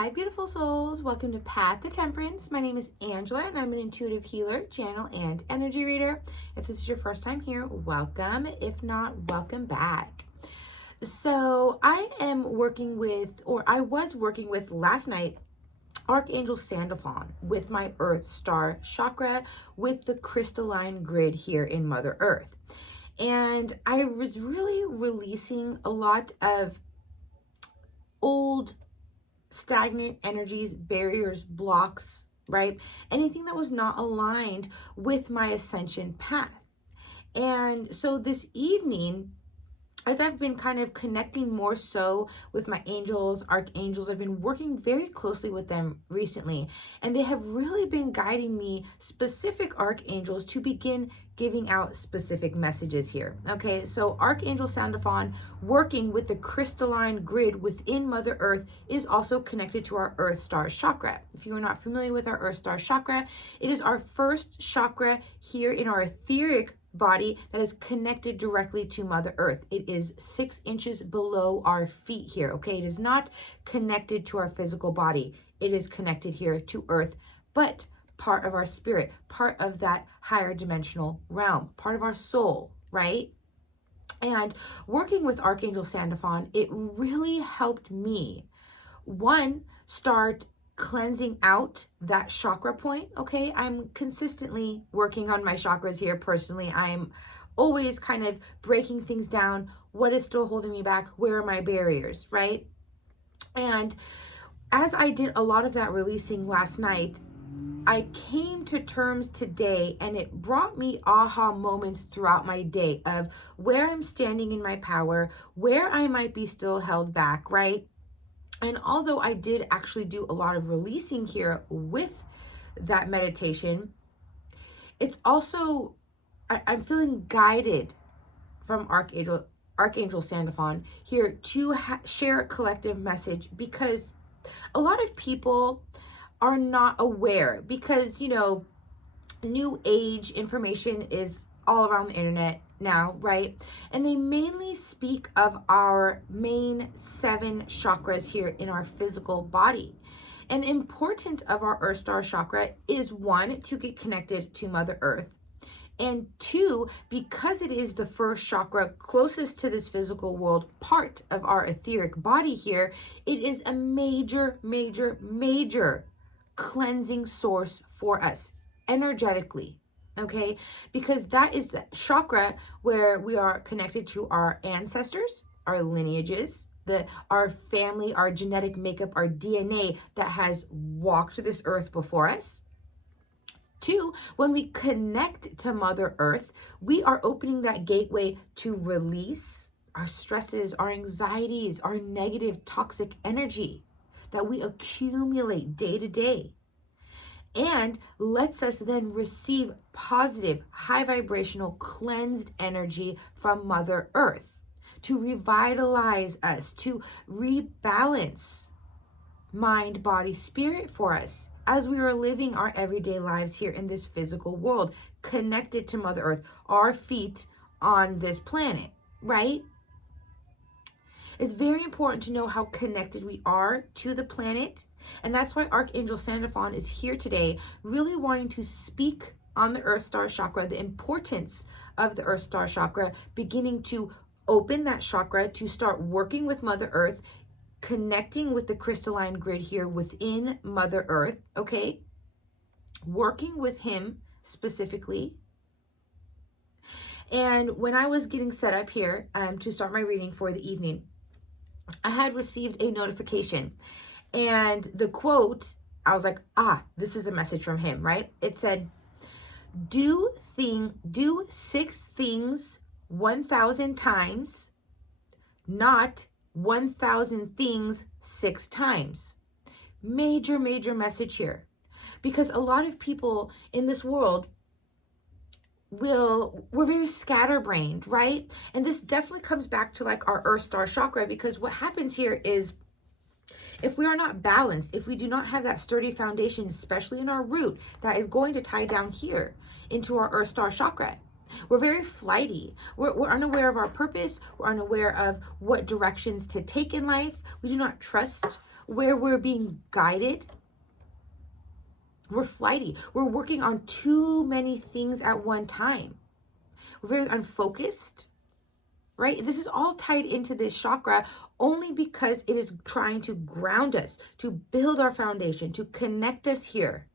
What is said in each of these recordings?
Hi, beautiful souls. Welcome to Path to Temperance. My name is Angela, and I'm an intuitive healer, channel, and energy reader. If this is your first time here, welcome. If not, welcome back. So I am working with, or I was working with last night, Archangel Sandalphon with my Earth Star Chakra with the crystalline grid here in Mother Earth. And I was really releasing a lot of old stagnant energies, barriers, blocks, right? Anything that was not aligned with my ascension path. And so this evening, as I've been kind of connecting more so with my angels, archangels, I've been working very closely with them recently, and they have really been guiding me, specific archangels, to begin giving out specific messages here. Okay, so Archangel Sandalphon, working with the crystalline grid within Mother Earth, is also connected to our Earth Star Chakra. If you are not familiar with our Earth Star Chakra, it is our first chakra here in our etheric body that is connected directly to Mother Earth. It is 6 inches below our feet here, okay? It is not connected to our physical body. It is connected here to Earth, but part of our spirit, part of that higher dimensional realm, part of our soul, right? And working with Archangel Sandalphon, it really helped me, one, start cleansing out that chakra point. Okay, I'm consistently working on my chakras here personally. I'm always kind of breaking things down. What is still holding me back? Where are my barriers, right? And as I did a lot of that releasing last night, I came to terms today, and it brought me aha moments throughout my day of where I'm standing in my power, where I might be still held back, right? And although I did actually do a lot of releasing here with that meditation, it's also, I'm feeling guided from Archangel Sandalphon here to share a collective message, because a lot of people are not aware, because, you know, new age information is all around the internet now, right? And they mainly speak of our main 7 chakras here in our physical body. And the importance of our Earth Star Chakra is, 1, to get connected to Mother Earth, and 2, because it is the first chakra closest to this physical world, part of our etheric body here, it is a major, major, major cleansing source for us energetically. Okay, because that is the chakra where we are connected to our ancestors, our lineages, our family, our genetic makeup, our DNA that has walked this earth before us. 2, when we connect to Mother Earth, we are opening that gateway to release our stresses, our anxieties, our negative toxic energy that we accumulate day to day, and lets us then receive positive, high vibrational, cleansed energy from Mother Earth to revitalize us, to rebalance mind, body, spirit for us as we are living our everyday lives here in this physical world, connected to Mother Earth, our feet on this planet, right? It's very important to know how connected we are to the planet. And that's why Archangel Sandalphon is here today, really wanting to speak on the Earth Star Chakra, the importance of the Earth Star Chakra, beginning to open that chakra to start working with Mother Earth, connecting with the crystalline grid here within Mother Earth, okay? Working with him specifically. And when I was getting set up here to start my reading for the evening, I had received a notification, and the quote, I was like, this is a message from him, right? It said, do 6 things 1,000 times, not 1,000 things 6 times. Major, major message here, because a lot of people in this world we're very scatterbrained, right? And this definitely comes back to like our Earth Star Chakra, because what happens here is, if we are not balanced, if we do not have that sturdy foundation, especially in our root, that is going to tie down here into our Earth Star Chakra, we're very flighty. We're unaware of our purpose. We're unaware of what directions to take in life. We do not trust where we're being guided, we're flighty. We're working on too many things at one time. We're very unfocused, right? This is all tied into this chakra only because it is trying to ground us, to build our foundation, to connect us here,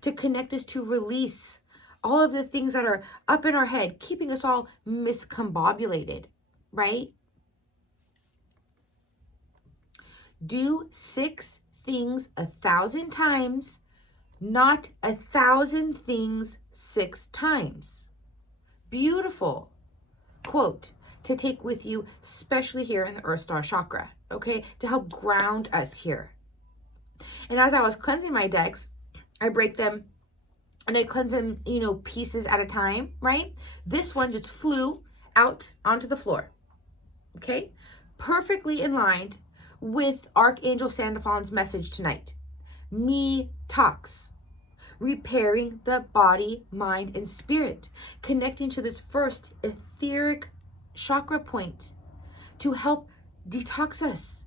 to connect us to release all of the things that are up in our head, keeping us all miscombobulated, right? Do 6 things 1,000 times, not 1,000 things 6 times. Beautiful quote to take with you, especially here in the Earth Star Chakra, okay? To help ground us here. And as I was cleansing my decks, I break them and I cleanse them, pieces at a time, right? This one just flew out onto the floor, okay? Perfectly in line with Archangel Sandalphon's message tonight. Me talks. Repairing the body, mind, and spirit. Connecting to this first etheric chakra point to help detox us,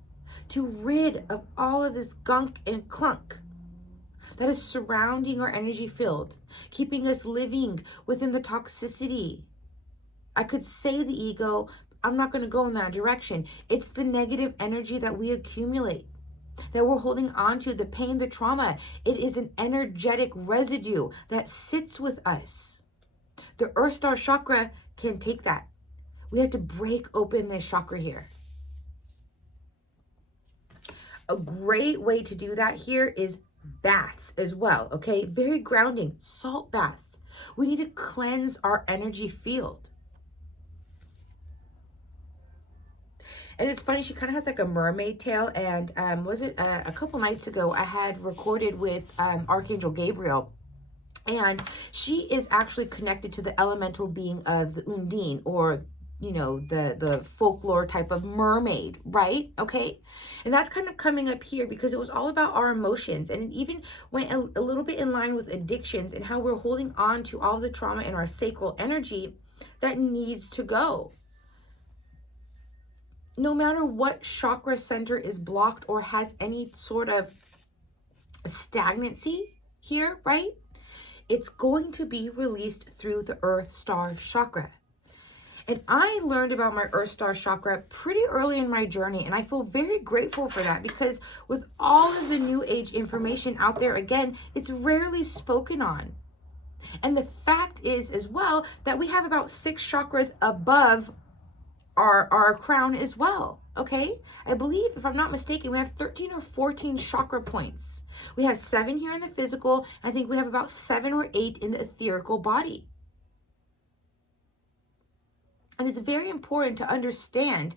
to rid of all of this gunk and clunk that is surrounding our energy field, keeping us living within the toxicity. I could say the ego, I'm not going to go in that direction. It's the negative energy that we accumulate, that we're holding on to, the pain, the trauma. It is an energetic residue that sits with us. The Earth Star Chakra can take that. We have to break open this chakra here. A great way to do that here is baths as well, okay? Very grounding, salt baths. We need to cleanse our energy field. And it's funny, she kind of has like a mermaid tail. And a couple nights ago, I had recorded with Archangel Gabriel. And she is actually connected to the elemental being of the Undine, or, the folklore type of mermaid, right? Okay. And that's kind of coming up here because it was all about our emotions. And it even went a little bit in line with addictions and how we're holding on to all the trauma in our sacral energy that needs to go. No matter what chakra center is blocked or has any sort of stagnancy here, right? It's going to be released through the Earth Star Chakra. And I learned about my Earth Star Chakra pretty early in my journey, and I feel very grateful for that because with all of the new age information out there, again, it's rarely spoken on. And the fact is as well that we have about 6 chakras above our crown as well, okay? I believe, if I'm not mistaken, we have 13 or 14 chakra points. We have 7 here in the physical. I think we have about 7 or 8 in the etherical body. And it's very important to understand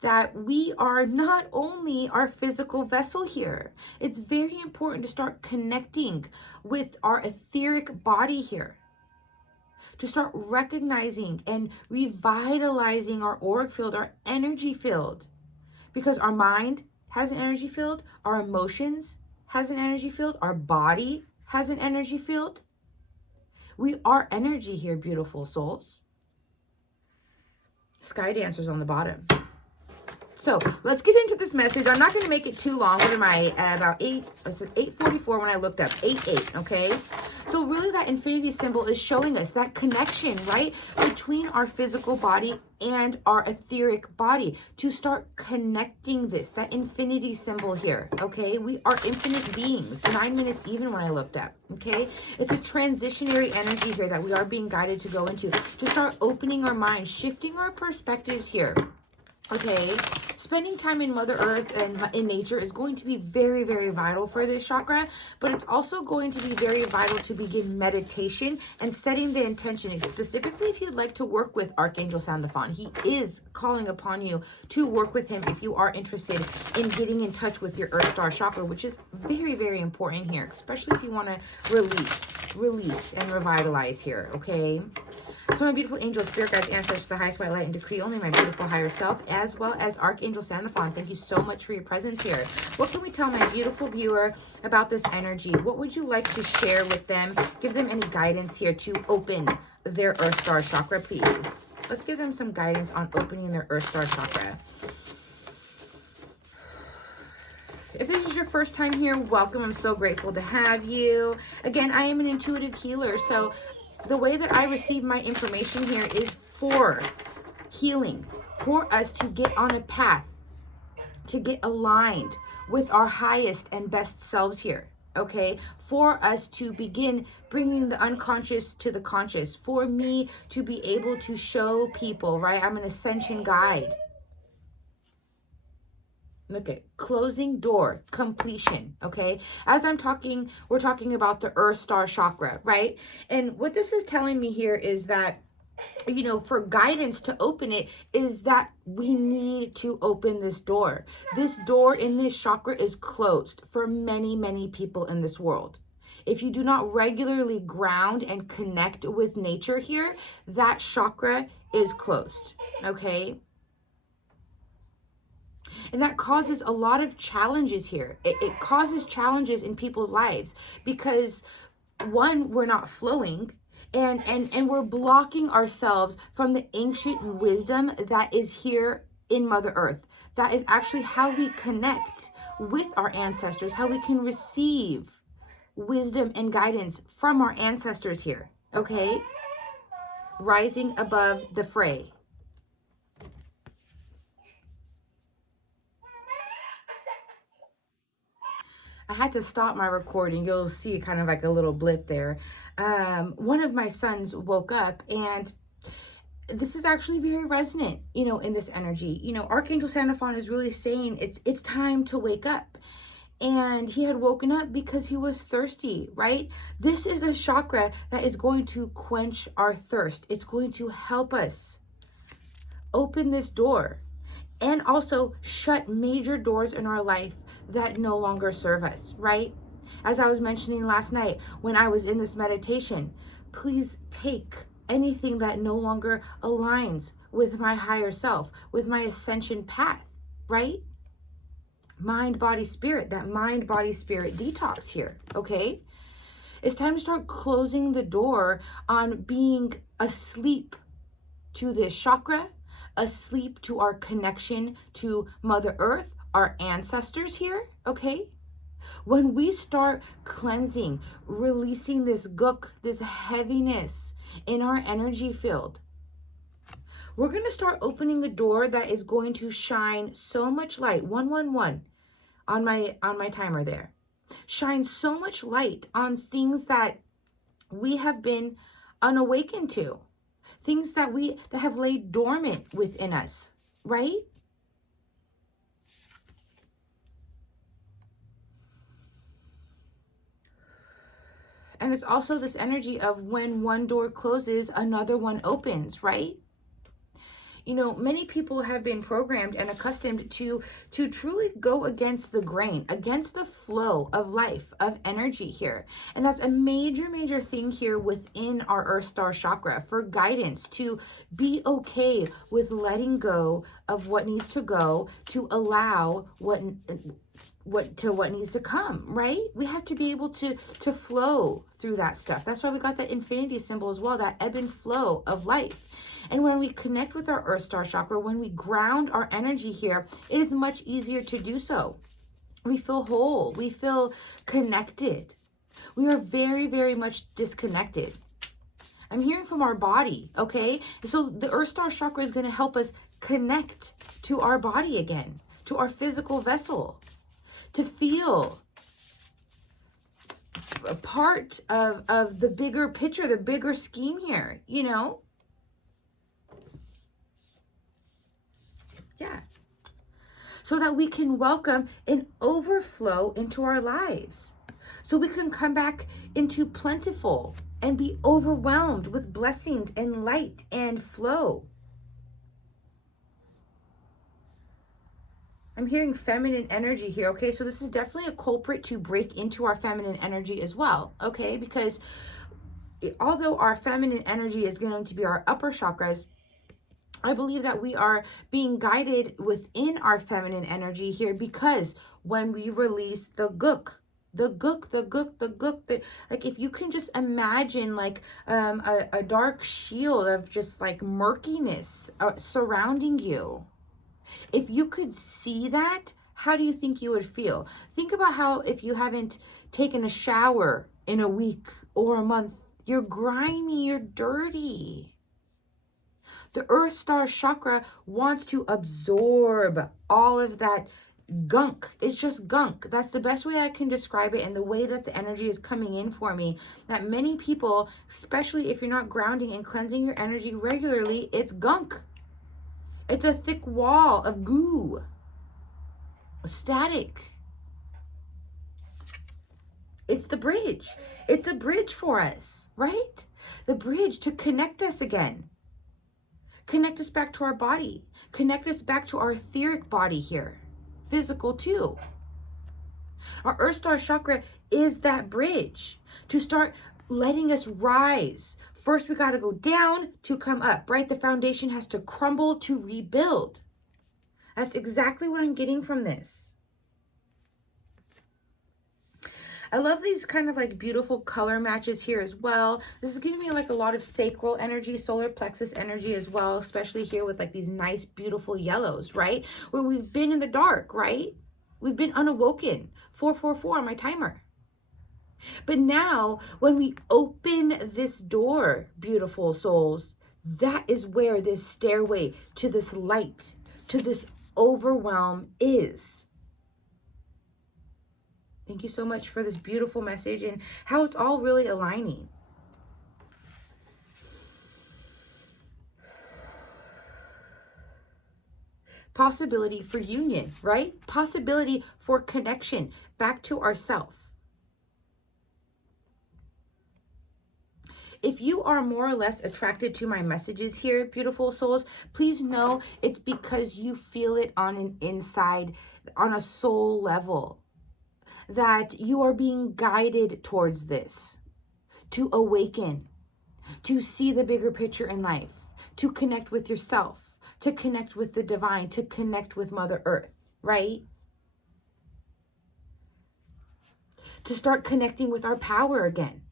that we are not only our physical vessel here. It's very important to start connecting with our etheric body here, to start recognizing and revitalizing our auric field, our energy field, because our mind has an energy field, our emotions has an energy field, our body has an energy field. We are energy here, beautiful souls. Sky dancers on the bottom. So let's get into this message. I'm not going to make it too long. What am I, about 8:44 when I looked up, 8:08, okay? So really that infinity symbol is showing us that connection, right? Between our physical body and our etheric body to start connecting this, that infinity symbol here, okay? We are infinite beings, 9 minutes even when I looked up, okay? It's a transitionary energy here that we are being guided to go into, to start opening our minds, shifting our perspectives here. Okay, spending time in Mother Earth and in nature is going to be very, very vital for this chakra, but it's also going to be very vital to begin meditation and setting the intention, specifically if you'd like to work with Archangel Sandalphon. He is calling upon you to work with him if you are interested in getting in touch with your Earth Star Chakra, which is very, very important here, especially if you want to release and revitalize here, okay? So my beautiful angels, spirit guides, ancestors, the highest white light, and decree only my beautiful higher self, as well as Archangel Sandalphon. Thank you so much for your presence here. What can we tell my beautiful viewer about this energy? What would you like to share with them? Give them any guidance here to open their Earth Star Chakra, please. Let's give them some guidance on opening their Earth Star Chakra. If this is your first time here, welcome. I'm so grateful to have you. Again, I am an intuitive healer, so the way that I receive my information here is for healing, for us to get on a path, to get aligned with our highest and best selves here. Okay, for us to begin bringing the unconscious to the conscious, for me to be able to show people, right? I'm an ascension guide. Okay, closing door, completion, okay? As I'm talking, we're talking about the Earth Star Chakra, right? And what this is telling me here is that, you know, for guidance to open it is that we need to open this door. This door in this chakra is closed for many, many people in this world. If you do not regularly ground and connect with nature here, that chakra is closed, okay? And that causes a lot of challenges here. It causes challenges in people's lives because, one, we're not flowing, and we're blocking ourselves from the ancient wisdom that is here in Mother Earth. That is actually how we connect with our ancestors, how we can receive wisdom and guidance from our ancestors here, okay? Rising above the fray. I had to stop my recording. You'll see kind of like a little blip there. One of my sons woke up, and this is actually very resonant, you know, in this energy. You know, Archangel Sandalphon is really saying it's time to wake up. And he had woken up because he was thirsty, right? This is a chakra that is going to quench our thirst. It's going to help us open this door and also shut major doors in our life that no longer serve us, right? As I was mentioning last night when I was in this meditation, please take anything that no longer aligns with my higher self, with my ascension path, right? Mind, body, spirit, that mind, body, spirit detox here, okay? It's time to start closing the door on being asleep to this chakra, asleep to our connection to Mother Earth, our ancestors here, okay? When we start cleansing, releasing this gook, this heaviness in our energy field, we're going to start opening a door that is going to shine so much light. 111 on my timer there. Shine so much light on things that we have been unawakened to. Things that have laid dormant within us, right? And it's also this energy of when one door closes, another one opens, right? You know, many people have been programmed and accustomed to truly go against the grain, against the flow of life, of energy here. And that's a major, major thing here within our Earth Star Chakra for guidance, to be okay with letting go of what needs to go, to allow what needs to come, right? We have to be able to flow through that stuff. That's why we got that infinity symbol as well, that ebb and flow of life. And when we connect with our Earth Star Chakra, when we ground our energy here, it is much easier to do so. We feel whole. We feel connected. We are very, very much disconnected. I'm hearing from our body, okay? So the Earth Star Chakra is going to help us connect to our body again, to our physical vessel, to feel a part of the bigger picture, the bigger scheme here, you know? Yeah. So that we can welcome an overflow into our lives. So we can come back into plentiful and be overwhelmed with blessings and light and flow. I'm hearing feminine energy here, okay? So this is definitely a culprit to break into our feminine energy as well, okay? Because although our feminine energy is going to be our upper chakras, I believe that we are being guided within our feminine energy here, because when we release the gook, like if you can just imagine like a dark shield of just like murkiness surrounding you. If you could see that, how do you think you would feel? Think about how if you haven't taken a shower in a week or a month, you're grimy, you're dirty. The Earth Star Chakra wants to absorb all of that gunk. It's just gunk. That's the best way I can describe it, and the way that the energy is coming in for me, that many people, especially if you're not grounding and cleansing your energy regularly, it's gunk. It's a thick wall of goo, static. It's the bridge. It's a bridge for us, right? The bridge to connect us again. Connect us back to our body. Connect us back to our etheric body here. Physical too. Our Earth Star Chakra is that bridge to start letting us rise. First, we got to go down to come up, right? The foundation has to crumble to rebuild. That's exactly what I'm getting from this. I love these kind of like beautiful color matches here as well. This is giving me like a lot of sacral energy, solar plexus energy as well, especially here with like these nice, beautiful yellows, right? Where we've been in the dark, right? We've been unawoken. 444 on my timer. But now when we open this door, beautiful souls, that is where this stairway to this light, to this overwhelm is. Thank you so much for this beautiful message and how it's all really aligning. Possibility for union, right? Possibility for connection back to ourself. If you are more or less attracted to my messages here, beautiful souls, please know it's because you feel it on an inside, on a soul level, that you are being guided towards this, to awaken, to see the bigger picture in life, to connect with yourself, to connect with the divine, to connect with Mother Earth, right? To start connecting with our power again.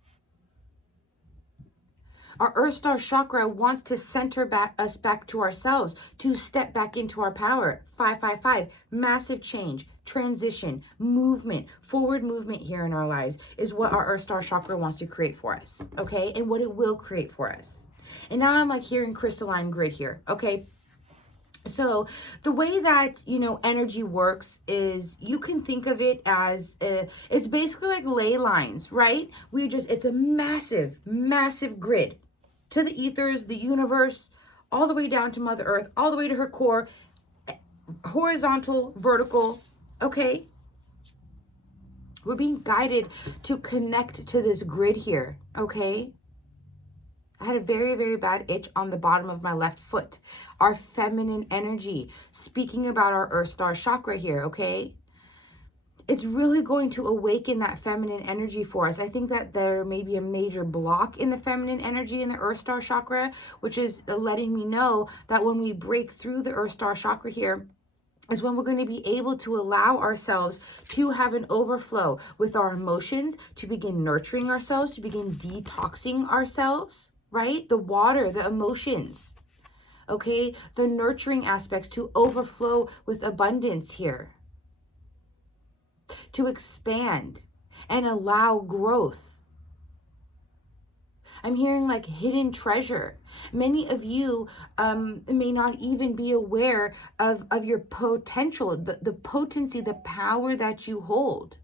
Our Earth Star Chakra wants to center us back to ourselves, to step back into our power. 555, massive change, transition, movement, forward movement here in our lives is what our Earth Star Chakra wants to create for us, okay? And what it will create for us. And now I'm like here in crystalline grid here, okay? So the way that, energy works is you can think of it as, it's basically like ley lines, right? It's a massive, massive grid to the ethers, the universe, all the way down to Mother Earth, all the way to her core, horizontal, vertical, okay? We're being guided to connect to this grid here, okay? I had a very, very bad itch on the bottom of my left foot. Our feminine energy, speaking about our Earth Star Chakra here, okay? It's really going to awaken that feminine energy for us. I think that there may be a major block in the feminine energy in the Earth Star Chakra, which is letting me know that when we break through the Earth Star Chakra here, is when we're going to be able to allow ourselves to have an overflow with our emotions, to begin nurturing ourselves, to begin detoxing ourselves, right? The water, the emotions, okay? The nurturing aspects to overflow with abundance here, to expand and allow growth. I'm hearing like hidden treasure. Many of you may not even be aware of your potential, the potency, the power that you hold.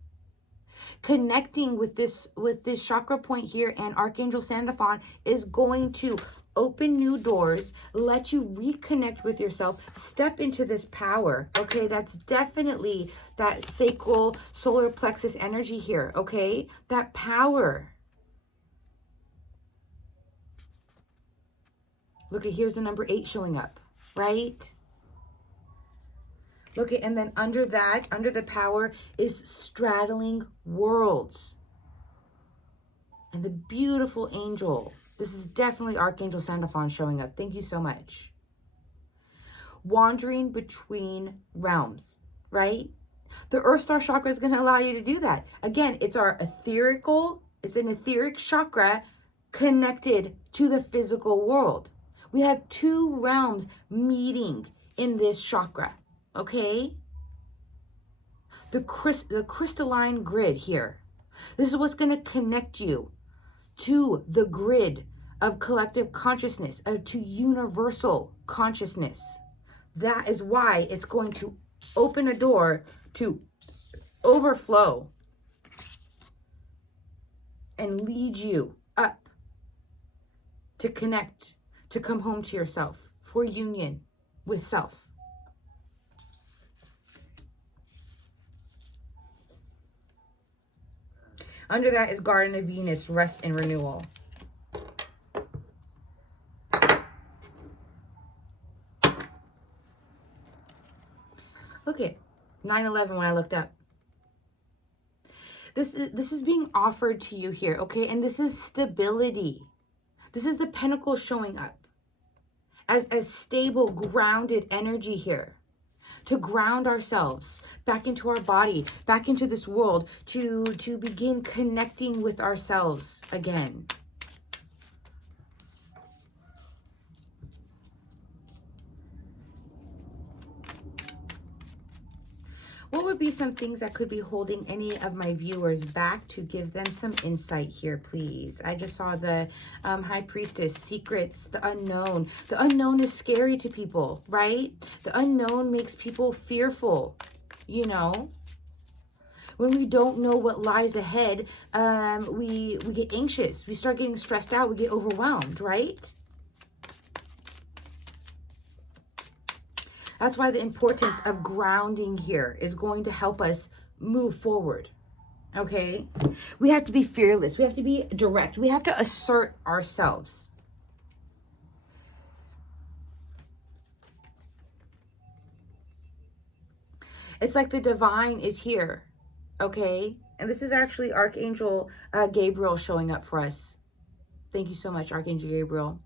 Connecting with this chakra point here and Archangel Sandalphon is going to open new doors, let you reconnect with yourself, step into this power, okay? That's definitely that sacral solar plexus energy here, okay? That power. Look at, here's the number 8 showing up, right? Look at, and then under that, under the power is straddling worlds. And the beautiful angel. This is definitely Archangel Sandalphon showing up. Thank you so much. Wandering between realms, right? The Earth Star Chakra is going to allow you to do that. Again, it's our it's an etheric chakra connected to the physical world. We have 2 realms meeting in this chakra, okay? the crystalline grid here. This is what's going to connect you to the grid of collective consciousness, to universal consciousness. That is why it's going to open a door to overflow and lead you up to connect, to come home to yourself, for union with self. Under that is Garden of Venus, rest and renewal. Look at 9/11 when I looked up. This is being offered to you here, okay? And this is stability. This is the pentacle showing up as stable, grounded energy here. To ground ourselves back into our body, back into this world, to begin connecting with ourselves again. What would be some things that could be holding any of my viewers back, to give them some insight here, please? I just saw the High Priestess, secrets, the unknown. The unknown is scary to people, right? The unknown makes people fearful, you know? When we don't know what lies ahead, we get anxious. We start getting stressed out. We get overwhelmed, right? That's why the importance of grounding here is going to help us move forward, okay? We have to be fearless. We have to be direct. We have to assert ourselves. It's like the divine is here, okay? And this is actually Archangel Gabriel showing up for us. Thank you so much, Archangel Gabriel.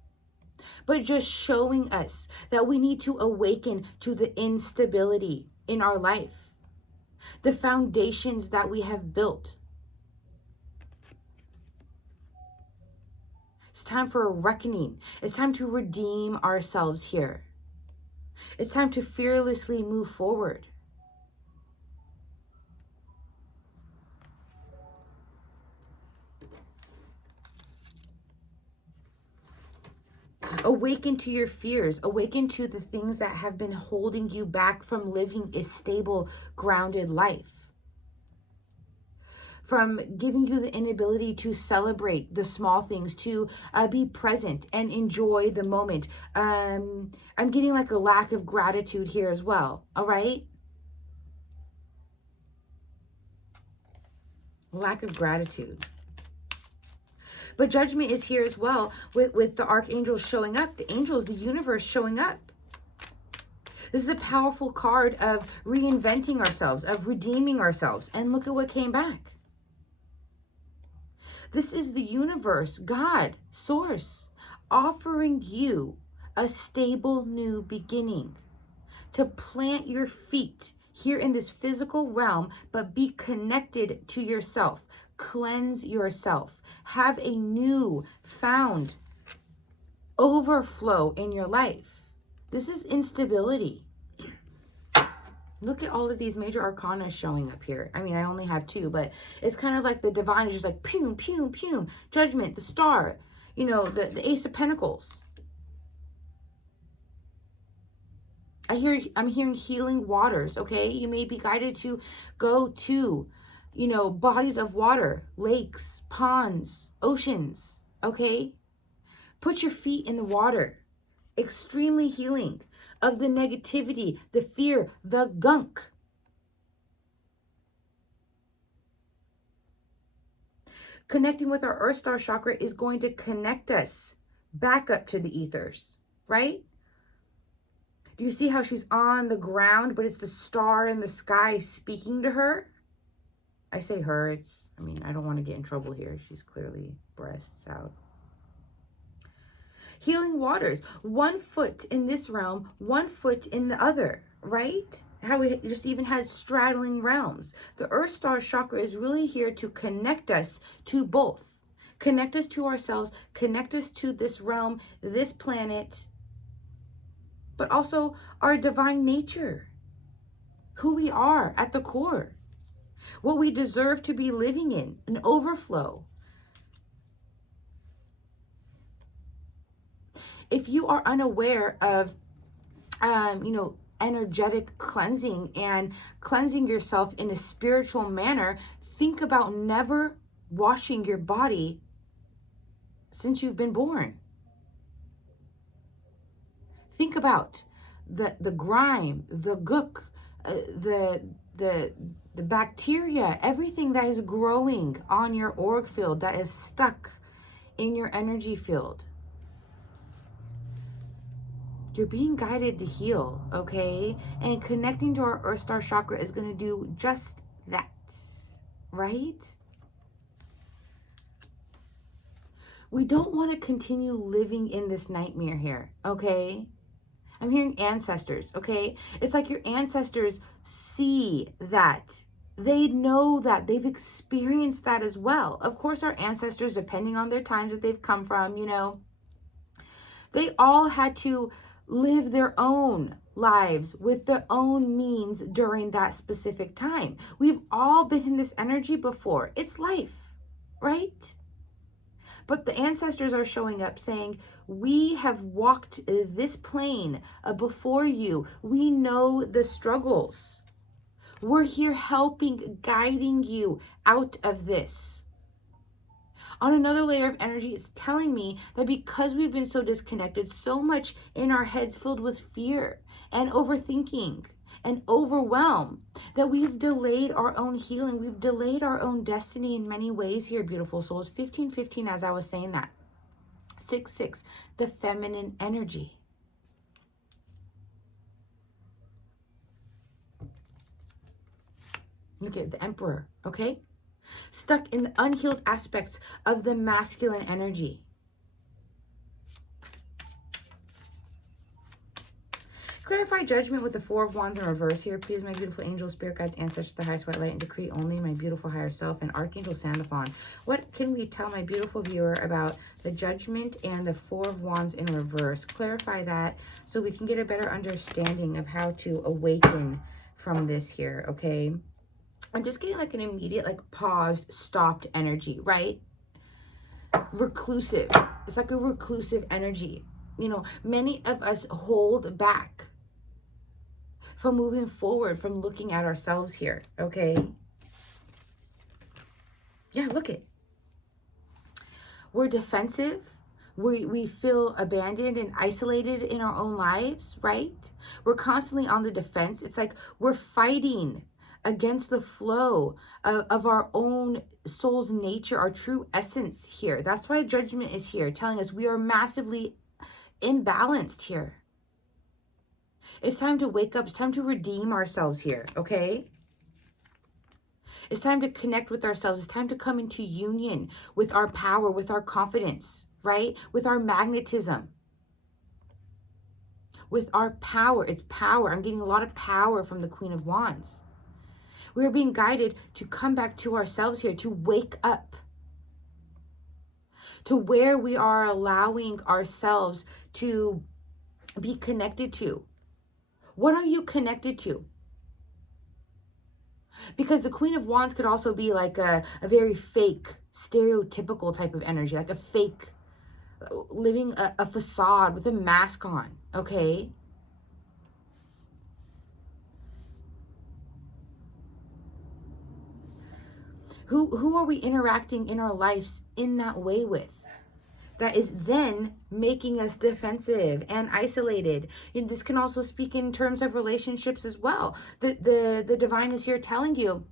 But just showing us that we need to awaken to the instability in our life, the foundations that we have built. It's time for a reckoning. It's time to redeem ourselves here. It's time to fearlessly move forward. Awaken to your fears. Awaken to the things that have been holding you back from living a stable, grounded life. From giving you the inability to celebrate the small things, to be present and enjoy the moment. I'm getting like a lack of gratitude here as well. All right? Lack of gratitude. But judgment is here as well, with the archangels showing up, the angels, the universe showing up. This is a powerful card of reinventing ourselves, of redeeming ourselves. And look at what came back. This is the universe, God, source, offering you a stable new beginning. To plant your feet here in this physical realm, but be connected to yourself. Cleanse yourself. Have a new found overflow in your life. This is instability. Look at all of these major arcana showing up here. I mean, I only have two, but it's kind of like the divine is just like pew, pew, pew. Judgment, the star, you know, the Ace of Pentacles. I'm hearing healing waters, okay? You may be guided to go to, you know, bodies of water, lakes, ponds, oceans, okay? Put your feet in the water. Extremely healing of the negativity, the fear, the gunk. Connecting with our Earth Star Chakra is going to connect us back up to the ethers, right? Do you see how she's on the ground, but it's the star in the sky speaking to her? I say her, I don't want to get in trouble here. She's clearly breasts out. Healing waters, 1 foot in this realm, 1 foot in the other, right? How we just even had straddling realms. The Earth Star Chakra is really here to connect us to both. Connect us to ourselves, connect us to this realm, this planet, but also our divine nature, who we are at the core. what we deserve to be living in, an overflow. If you are unaware of, energetic cleansing and cleansing yourself in a spiritual manner, think about never washing your body since you've been born. Think about the grime, the gook, the bacteria, everything that is growing on your auric field, that is stuck in your energy field. You're being guided to heal, okay? And connecting to our Earth Star Chakra is going to do just that, right? We don't want to continue living in this nightmare here, okay? I'm hearing ancestors, okay? It's like your ancestors see that. They know that. They've experienced that as well. Of course, our ancestors, depending on their times that they've come from, they all had to live their own lives with their own means during that specific time. We've all been in this energy before. It's life, right? But the ancestors are showing up saying, we have walked this plane before you. We know the struggles. We're here helping, guiding you out of this. On another layer of energy, it's telling me that because we've been so disconnected, so much in our heads filled with fear and overthinking and overwhelm, that we've delayed our own healing. We've delayed our own destiny in many ways here, beautiful souls. 1515, as I was saying that. 66, the feminine energy. Look at the Emperor, okay? Stuck in the unhealed aspects of the masculine energy. Clarify judgment with the Four of Wands in reverse here. Please, my beautiful angels, spirit guides, ancestors, the highest white light, and decree only my beautiful higher self and Archangel Sandalphon. What can we tell my beautiful viewer about the judgment and the Four of Wands in reverse? Clarify that so we can get a better understanding of how to awaken from this here, okay? I'm just getting like an immediate, like paused, stopped energy, right? Reclusive. It's like a reclusive energy. Many of us hold back from moving forward, from looking at ourselves here, okay? Yeah, look it. We're defensive. We feel abandoned and isolated in our own lives, right? We're constantly on the defense. It's like we're fighting against the flow of our own soul's nature, our true essence here. That's why judgment is here, telling us we are massively imbalanced here. It's time to wake up. It's time to redeem ourselves here, okay? It's time to connect with ourselves. It's time to come into union with our power, with our confidence, right? With our magnetism. With our power. It's power. I'm getting a lot of power from the Queen of Wands. We are being guided to come back to ourselves here, to wake up. To where we are allowing ourselves to be connected to. What are you connected to? Because the Queen of Wands could also be like a very fake, stereotypical type of energy, like a fake, living a facade with a mask on, okay? Who are we interacting in our lives in that way with? That is then making us defensive and isolated. And this can also speak in terms of relationships as well. The divine is here telling you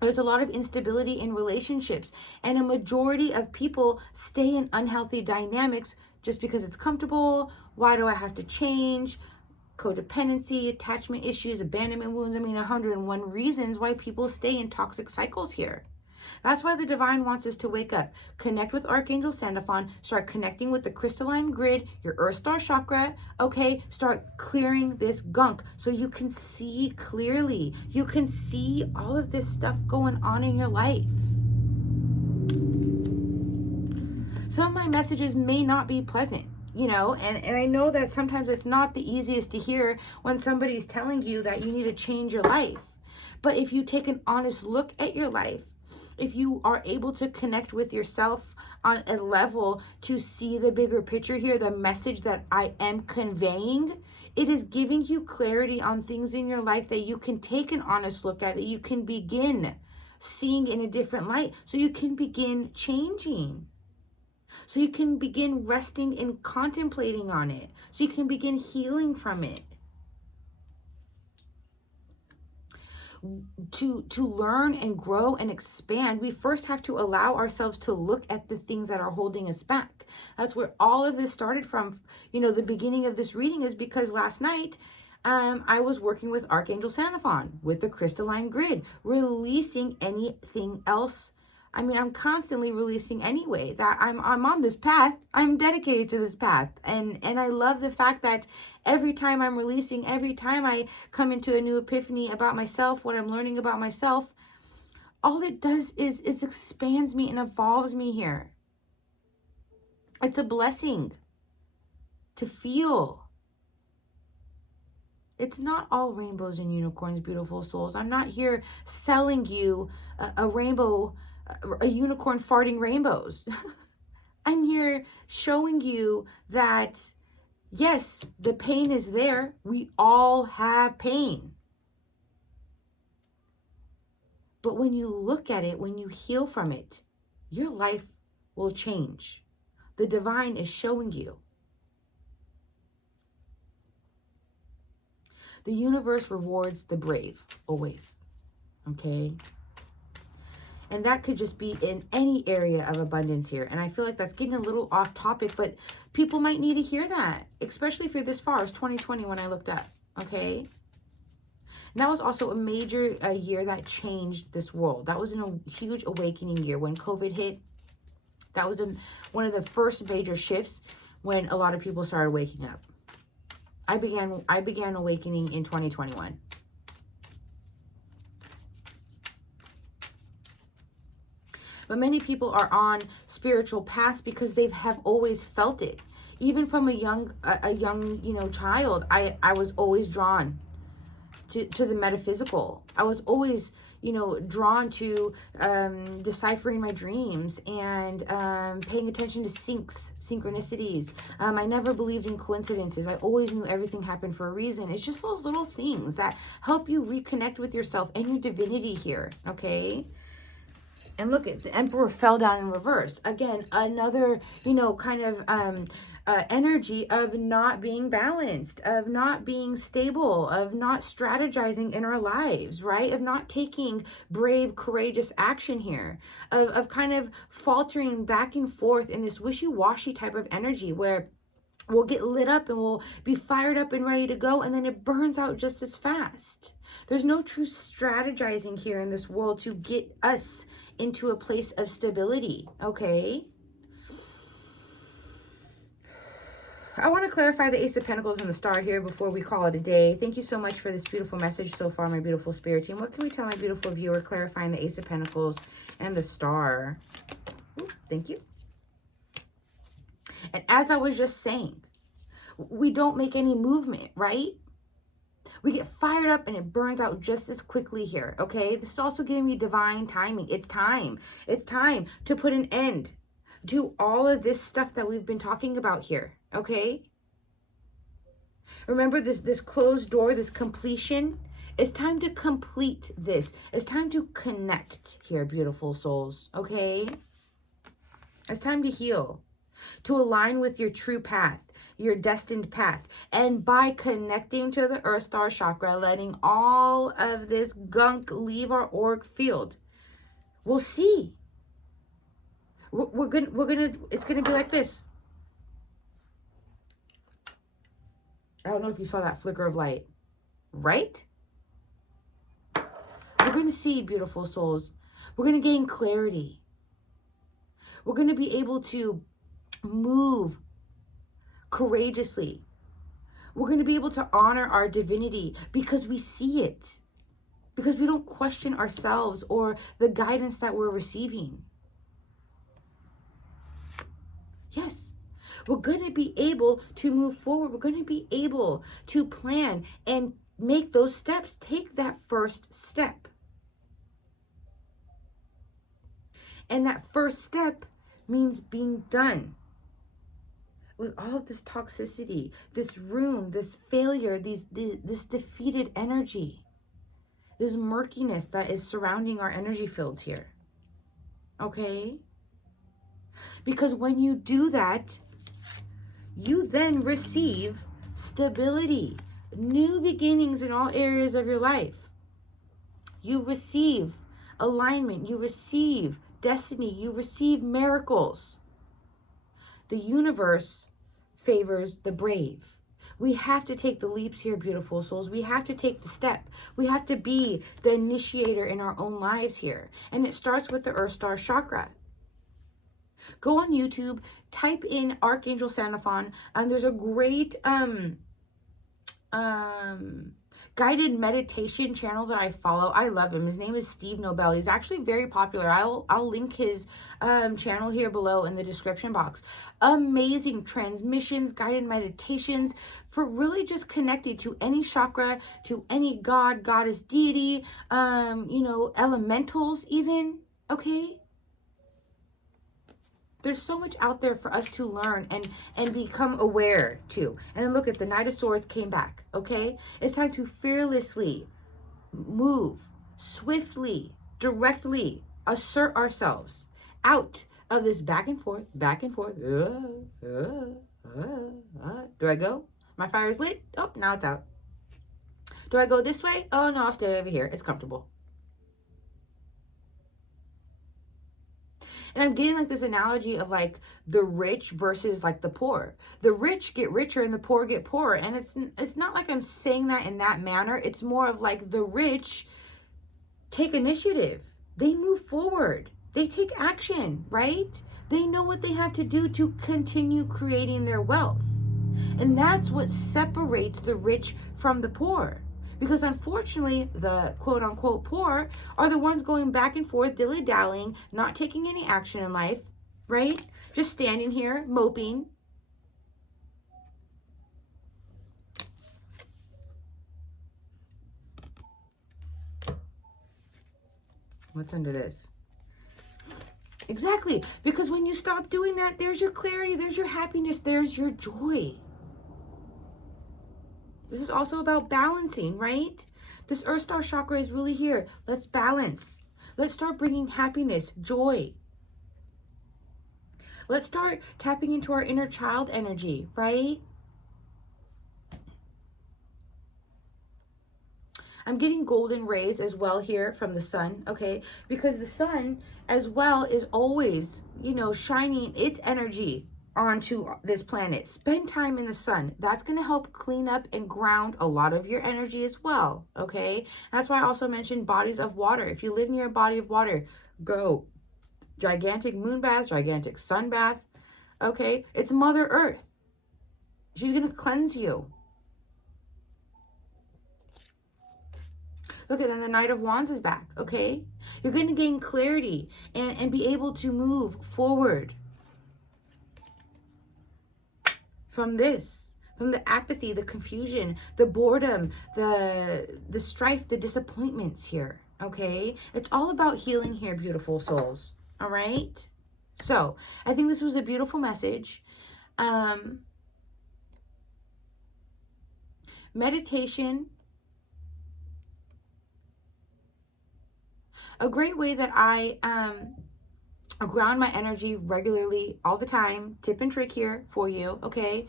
there's a lot of instability in relationships, and a majority of people stay in unhealthy dynamics just because it's comfortable. Why do I have to change? Codependency, attachment issues, abandonment wounds. 101 reasons why people stay in toxic cycles here. That's why the divine wants us to wake up, connect with Archangel Sandalphon, start connecting with the crystalline grid, your Earth Star Chakra, okay? Start clearing this gunk so you can see clearly. You can see all of this stuff going on in your life. Some of my messages may not be pleasant, and I know that sometimes it's not the easiest to hear when somebody's telling you that you need to change your life. But if you take an honest look at your life, if you are able to connect with yourself on a level to see the bigger picture here, the message that I am conveying, it is giving you clarity on things in your life that you can take an honest look at, that you can begin seeing in a different light, so you can begin changing. So you can begin resting and contemplating on it. So you can begin healing from it. To learn and grow and expand, we first have to allow ourselves to look at the things that are holding us back. That's where all of this started from. You know, the beginning of this reading is because last night I was working with Archangel Sandalphon with the crystalline grid, releasing anything else. I mean, I'm constantly releasing anyway, that I'm on this path. I'm dedicated to this path. And I love the fact that every time I'm releasing, every time I come into a new epiphany about myself, what I'm learning about myself, all it does is expands me and evolves me here. It's a blessing to feel. It's not all rainbows and unicorns, beautiful souls. I'm not here selling you a rainbow, a unicorn farting rainbows. I'm here showing you that, yes, the pain is there. We all have pain. But when you look at it, when you heal from it, your life will change. The divine is showing you. The universe rewards the brave, always. Okay? And that could just be in any area of abundance here. And I feel like that's getting a little off topic, but people might need to hear that, especially if you're this far. It's 2020 when I looked up, okay? And that was also a major year that changed this world. That was a huge awakening year. When COVID hit, that was one of the first major shifts when a lot of people started waking up. I began awakening in 2021. But many people are on spiritual paths because they have always felt it. Even from a young child, I was always drawn to the metaphysical. I was always, drawn to deciphering my dreams and paying attention to synchronicities. I never believed in coincidences. I always knew everything happened for a reason. It's just those little things that help you reconnect with yourself and your divinity here, okay? And look, the Emperor fell down in reverse. Again, another, kind of energy of not being balanced, of not being stable, of not strategizing in our lives, right? Of not taking brave, courageous action here, of kind of faltering back and forth in this wishy-washy type of energy where we'll get lit up and we'll be fired up and ready to go, and then it burns out just as fast. There's no true strategizing here in this world to get us into a place of stability, okay? I want to clarify the Ace of Pentacles and the Star here before we call it a day. Thank you so much for this beautiful message so far, my beautiful spirit team. What can we tell my beautiful viewer clarifying the Ace of Pentacles and the Star? Ooh, thank you. And as I was just saying, we don't make any movement, right? We get fired up and it burns out just as quickly here, okay? This is also giving me divine timing. It's time. It's time to put an end to all of this stuff that we've been talking about here, okay? Remember this closed door, this completion? It's time to complete this. It's time to connect here, beautiful souls, okay? It's time to heal, to align with your true path, your destined path. And by connecting to the Earth Star Chakra, letting all of this gunk leave our auric field, we'll see. It's gonna be like this. I don't know if you saw that flicker of light, right? We're gonna see, beautiful souls. We're gonna gain clarity. We're gonna be able to move courageously. We're going to be able to honor our divinity because we see it, because we don't question ourselves or the guidance that we're receiving. Yes, we're going to be able to move forward. We're going to be able to plan and make those steps. Take that first step. And that first step means being done with all of this toxicity, this room, this failure, this defeated energy, this murkiness that is surrounding our energy fields here. Okay? Because when you do that, you then receive stability, new beginnings in all areas of your life. You receive alignment, you receive destiny, you receive miracles. The universe favors the brave. We have to take the leaps here, beautiful souls. We have to take the step. We have to be the initiator in our own lives here. And it starts with the Earth Star Chakra. Go on YouTube, type in Archangel Sandalphon, and there's a great guided meditation channel that I follow. I love him. His name is Steve Nobel. He's actually very popular. I'll link his channel here below in the description box. Amazing transmissions, guided meditations for really just connecting to any chakra, to any god, goddess, deity, elementals even, okay? There's so much out there for us to learn and become aware to. And then look at the Knight of Swords came back, okay? It's time to fearlessly move, swiftly, directly assert ourselves out of this back and forth. Do I go? My fire's lit. Oh, now it's out. Do I go this way? Oh, no, I'll stay over here. It's comfortable. And I'm getting like this analogy of like the rich versus like the poor. The rich get richer and the poor get poorer. And it's not like I'm saying that in that manner. It's more of like the rich take initiative. They move forward. They take action, right? They know what they have to do to continue creating their wealth. And that's what separates the rich from the poor. Because unfortunately, the quote-unquote poor are the ones going back and forth, dilly-dallying, not taking any action in life, right? Just standing here, moping. What's under this? Exactly. Because when you stop doing that, there's your clarity, there's your happiness, there's your joy. This is also about balancing, right? This Earth Star Chakra is really here. Let's balance. Let's start bringing happiness, joy. Let's start tapping into our inner child energy, right? I'm getting golden rays as well here from the sun, okay? Because the sun as well is always, shining its energy onto this planet. Spend time in the sun. That's going to help clean up and ground a lot of your energy as well, okay? That's why I also mentioned bodies of water. If you live near a body of water, go. Gigantic moon bath, gigantic sun bath, okay? It's Mother Earth. She's going to cleanse you. Look, and then the Knight of Wands is back, okay? You're going to gain clarity and be able to move forward from this, from the apathy, the confusion, the boredom, the strife, the disappointments here, okay? It's all about healing here, beautiful souls, all right? So, I think this was a beautiful message. Meditation. A great way that I ground my energy regularly all the time. Tip and trick here for you, okay?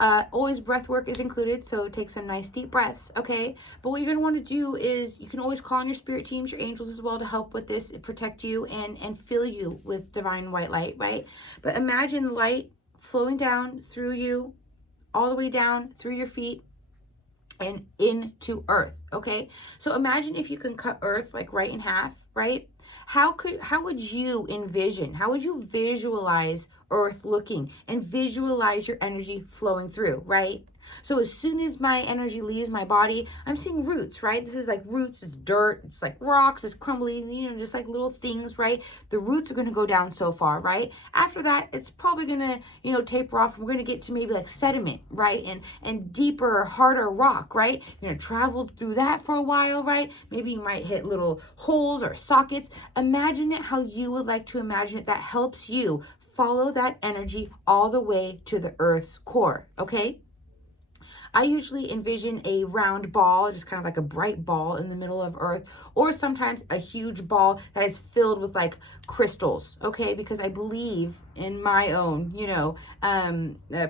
Always breath work is included, so take some nice deep breaths, okay? But what you're going to want to do is you can always call on your spirit teams, your angels as well to help with this, protect you and fill you with divine white light, right? But imagine light flowing down through you, all the way down through your feet and into earth, okay? So imagine if you can cut earth like right in half, right? How would you envision, how would you visualize earth looking and visualize your energy flowing through, right? So as soon as my energy leaves my body, I'm seeing roots, right? This is like roots, it's dirt, it's like rocks, it's crumbly, just like little things, right? The roots are going to go down so far, right? After that, it's probably going to, taper off. We're going to get to maybe like sediment, right? And deeper, harder rock, right? You're going to travel through that for a while, right? Maybe you might hit little holes or sockets. Imagine it how you would like to imagine it. That helps you follow that energy all the way to the Earth's core, okay? I usually envision a round ball, just kind of like a bright ball in the middle of Earth, or sometimes a huge ball that is filled with like crystals, okay? Because I believe in my own,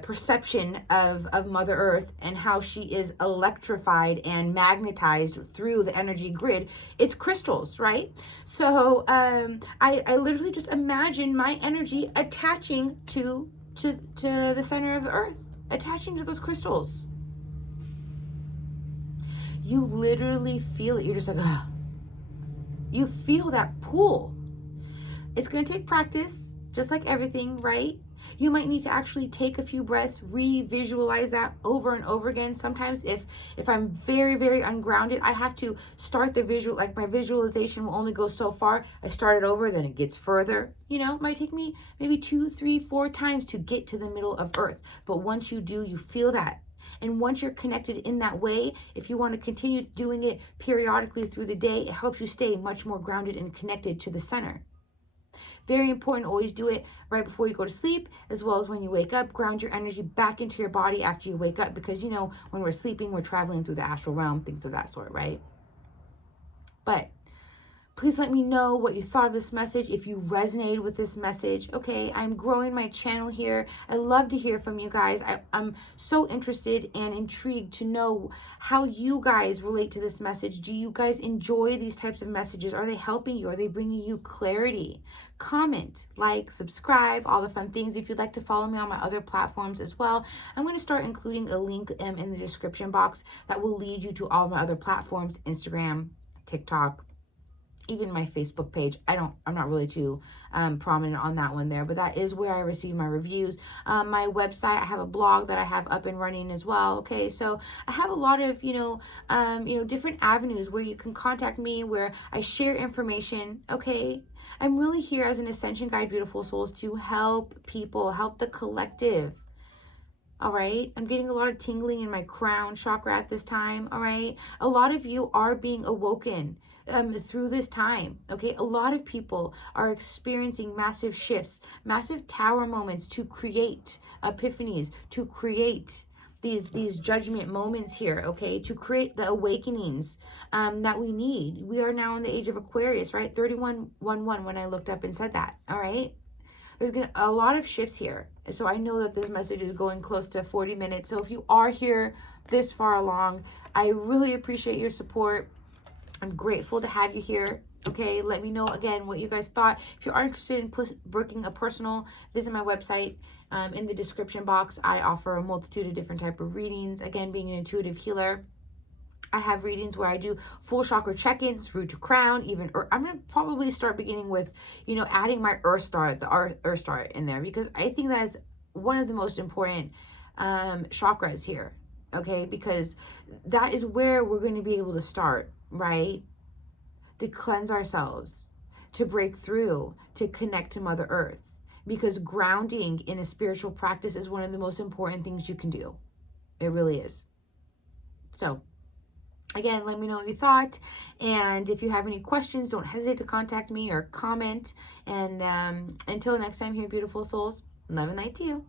perception of Mother Earth and how she is electrified and magnetized through the energy grid. It's crystals, right? So I literally just imagine my energy attaching to the center of the Earth, attaching to those crystals. You literally feel it. You're just like, ah. You feel that pull. It's going to take practice, just like everything, right? You might need to actually take a few breaths, re-visualize that over and over again. Sometimes if I'm very, very ungrounded, I have to start the visual, like my visualization will only go so far. I start it over, then it gets further. It might take me maybe 2, 3, 4 times to get to the middle of Earth. But once you do, you feel that. And once you're connected in that way, if you want to continue doing it periodically through the day, it helps you stay much more grounded and connected to the center. Very important, always do it right before you go to sleep, as well as when you wake up. Ground your energy back into your body after you wake up, because, when we're sleeping, we're traveling through the astral realm, things of that sort, right? But please let me know what you thought of this message, if you resonated with this message. Okay, I'm growing my channel here. I love to hear from you guys. I'm so interested and intrigued to know how you guys relate to this message. Do you guys enjoy these types of messages? Are they helping you? Are they bringing you clarity? Comment, like, subscribe, all the fun things. If you'd like to follow me on my other platforms as well, I'm going to start including a link in the description box that will lead you to all of my other platforms, Instagram, TikTok, even my Facebook page. I'm not really too prominent on that one there, but that is where I receive my reviews. My website, I have a blog that I have up and running as well. Okay, so I have a lot of different avenues where you can contact me, where I share information. Okay, I'm really here as an ascension guide, beautiful souls, to help people, help the collective. All right, I'm getting a lot of tingling in my crown chakra at this time. All right, a lot of you are being awoken through this time. Okay, a lot of people are experiencing massive shifts, massive tower moments to create epiphanies, to create these judgment moments here, okay, to create the awakenings that we need. We are now in the age of Aquarius, right? 3111 when I looked up and said that. All right, there's gonna a lot of shifts here. So I know that this message is going close to 40 minutes. So if you are here this far along, I really appreciate your support. I'm grateful to have you here. Okay, let me know again what you guys thought. If you are interested in booking a personal, visit my website. In the description box, I offer a multitude of different type of readings. Again, being an intuitive healer, I have readings where I do full chakra check-ins, root to crown, even, or I'm going to probably start beginning with, adding my Earth Star, the Earth Star in there, because I think that is one of the most important chakras here, okay? Because that is where we're going to be able to start, right? To cleanse ourselves, to break through, to connect to Mother Earth. Because grounding in a spiritual practice is one of the most important things you can do. It really is. So, again, let me know what you thought. And if you have any questions, don't hesitate to contact me or comment. And until next time here, beautiful souls, love and light to you.